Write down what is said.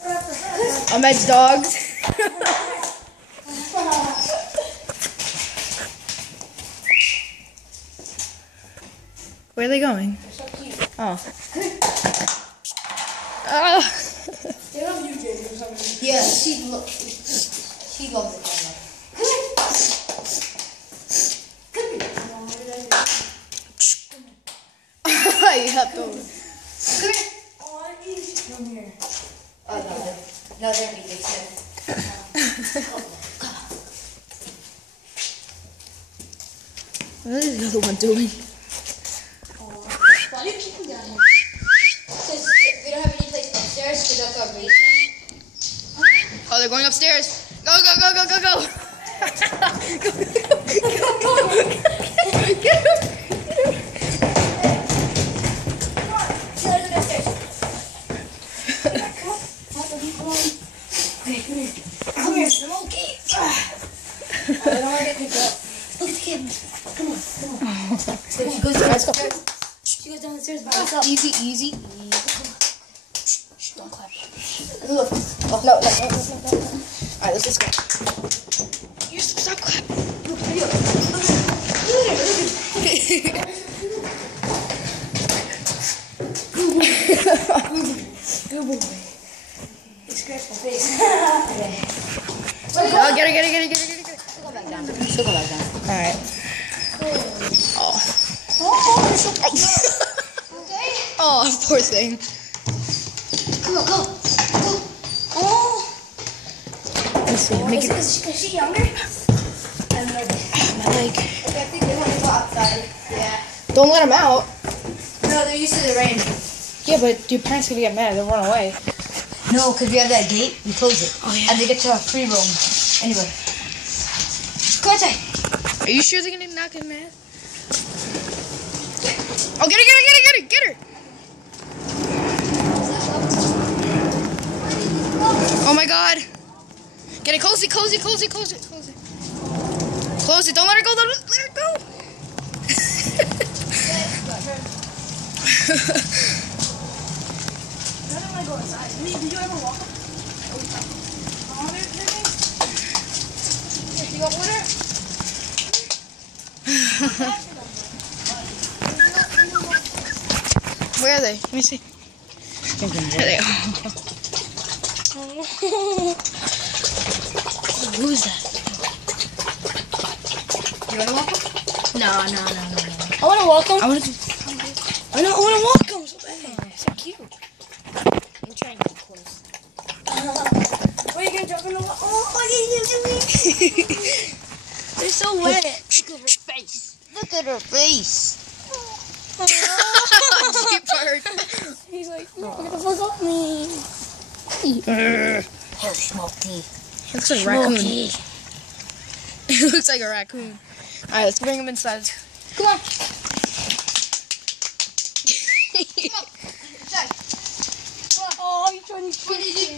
Ahmed's dogs. Where are they going? They're so cute. Oh. They love you, James, or something. Yeah, she loves it. Come here. No, what did I do? You have to. Come here. Oh, East. Come here. Oh, no, they're vegan too. What is the other one doing? Why do you keep them down here? Because we don't have any place upstairs, because that's our basement. Oh, they're going upstairs. Go, go, go, go, go, go. Get him. Come here, Smokey. I don't want to get picked up. Look at the camera. Come on, come on. So she goes down the stairs. She goes down the stairs by herself. Easy, easy. Shh, don't clap. Look. Oh, no. Alright, let's just go. You stop clapping. Look, video. Good boy. It scratched my face. Oh, get it. She'll go back down. She'll go back down. Alright. Oh. Oh, you're so cute. Okay. Oh, poor thing. Come on, go. Go. Oh. Let's see. Make it. Is she younger? I don't know. My leg. Okay, I think they want to go outside. Yeah. Don't let them out. No, they're used to the rain. Yeah, but your parents gonna get mad. They'll run away. No, because we have that gate. We close it. Oh, yeah. And they get to our free roam. Anyway. Go outside. Are you sure they're gonna not get mad? Oh, get her! Oh my God! Get it, close it. Close it. Close it. Don't let her go. Let her go. I don't want to go inside. Did you ever walk up? You want water? Where are they? Let me see. There they are. Who's that? You want to walk up? No. I want to walk him. I want to. I want to walk him so bad. So cute. I'm trying to get close. What are you going to jump in the water? Oh, what are you doing? They're so wet. Look at her face. Look at her face. He's like, no, get the fuck off me. Oh, Smokey. Looks like a raccoon. It looks like a raccoon. Alright, let's bring him inside. Come on. Come on. Oh, you're trying to What did you?